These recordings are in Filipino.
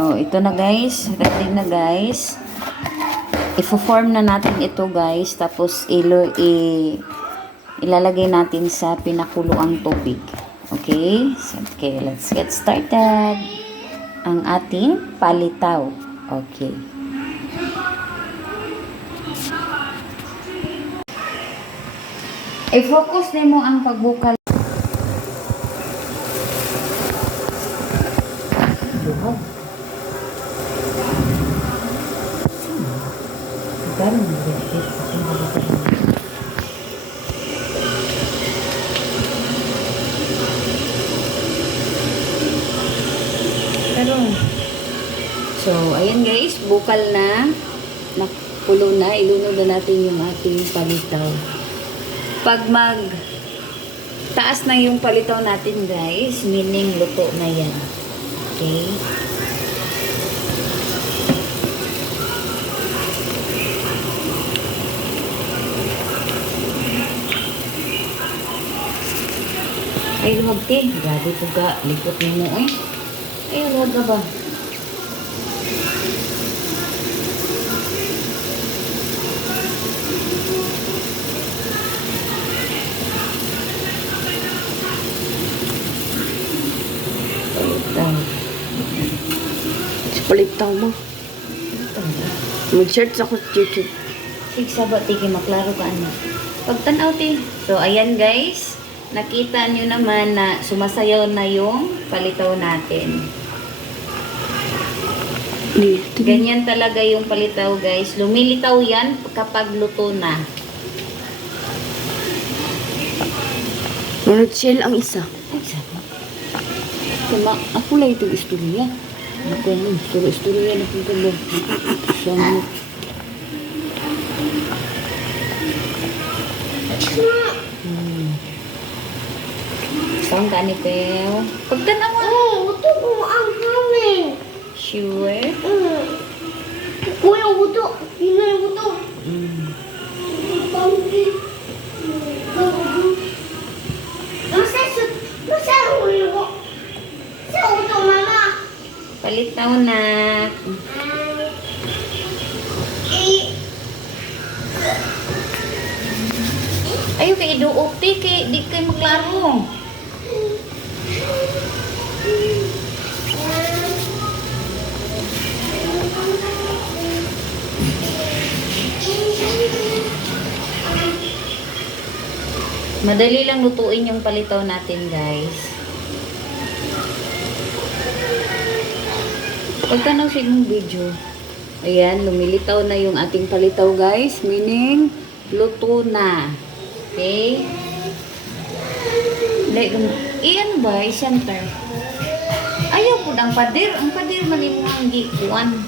So, ito na guys. Ready na guys. I-form na natin ito guys. Tapos, ilalagay natin sa pinakuluang tubig. Okay? So, okay, let's get started. Ang ating palitaw. Okay. I-focus din mo ang pagbukal. Wow. Garang nag-reactive sa aking pagkakasama. So, ayan guys, bukal na. Napulo na. Ilunod na natin yung ating palitaw. Pag taas na yung palitaw natin guys, meaning luto na yan. Okay? Ay, luwag te. Grabe po ka. Likot mo eh. Ay, luwag ka ba? Palitaw mo. Mag-search ako sa YouTube. Sige, sabat. Tige, maklaro ka ano. Pagtanaw te. So, ayan guys. Nakita nyo naman na sumasayaw na yung palitaw natin. Ganyan talaga yung palitaw guys. Lumilitaw yan kapag luto na. Marot-shell ang isa. Ay, sabi. Ako lang itong istorya. Ako lang, istorya na kung kalo. Sama. Saan ka ni Teo? Pagtanaw mo. Buto ko ang hangin. Sure? Kuya, buto. Yun na yung buto. Masa huli ko? Sa buto, mama. Palitaw na. Ayaw kay iduot di kay maglaro. Madali lang lutuin yung palitaw natin, guys. Pagtanaw sa yung video. Ayan, lumilitaw na yung ating palitaw, guys. Meaning, luto na. Okay? Iyan ba? I-center. Ayaw po ang pader. Ang pader malimuang gikuan.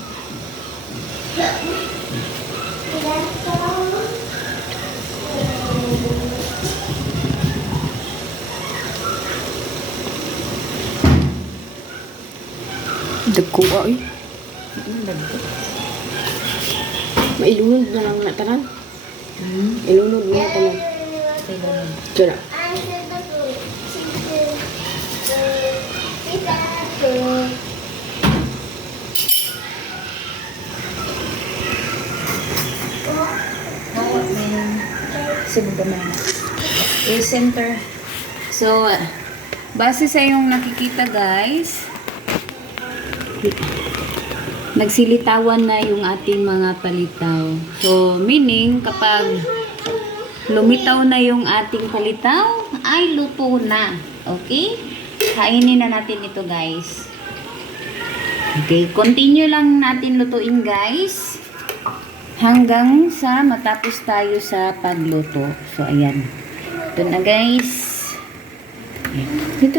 Dagko ay. Mailunod na lang na tanan. Ilunod na tanan. Tira. I-center. So, base sa yung nakikita guys, nagsilitawan na yung ating mga palitaw. So, meaning, kapag lumitaw na yung ating palitaw, ay luto na. Okay? Kainin na natin ito, guys. Okay, continue lang natin lutuin, guys. Hanggang sa matapos tayo sa pagluto. So, ayan. Ito na, guys. Dito.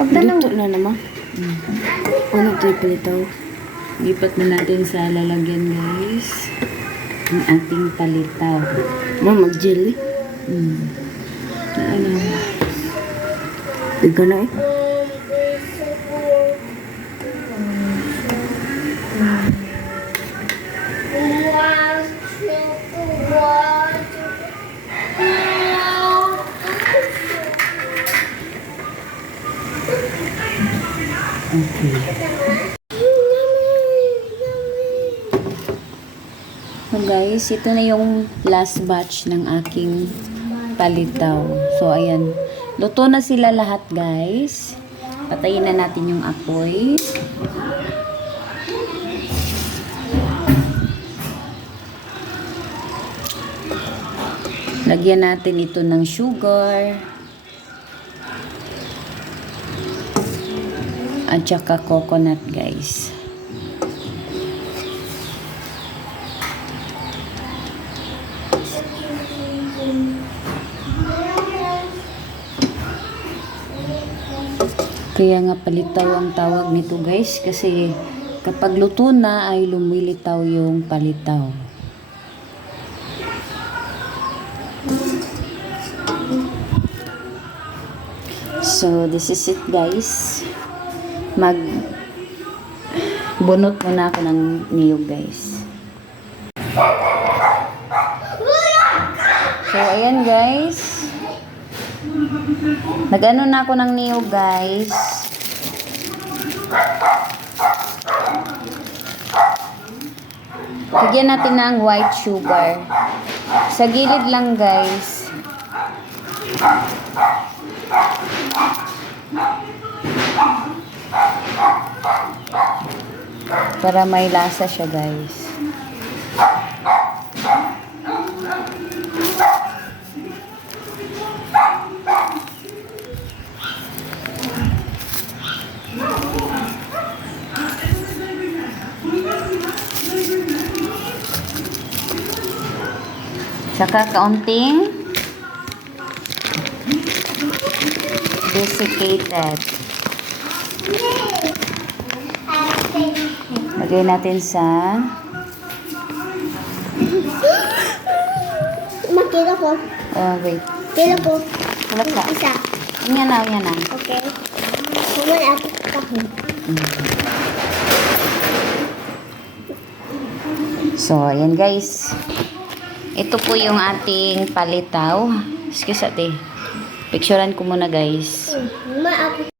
Pagtanaw. Luto na naman. Ano tayo palitaw? Lipat na natin sa lalagyan, guys. Ang ating palitaw. Mag-jelly. Ano? Tiga na eh. So guys, ito na yung last batch ng aking palitaw. So ayan, luto na sila lahat guys. Patayin na natin yung apoy. Lagyan natin ito ng sugar. At saka coconut guys. Kaya nga palitaw ang tawag nito guys kasi kapag luto na ay lumilitaw yung palitaw. So this is it guys. Bunot muna ako ng niyog guys. So ayan guys. Nag-ano na ako ng niyog guys. Bigyan natin ng white sugar. Sa gilid lang guys. Para may lasa siya guys. Saka kaunting desiccated. Lagay natin sa Makita ko. wait. Kila ko. Wala ka. Isa. Yan na, yan na. Okay. Kuman ako kahon. So, ayan guys. Ito po yung ating palitaw. Excuse ate. Picturean ko muna guys. Kuman ako.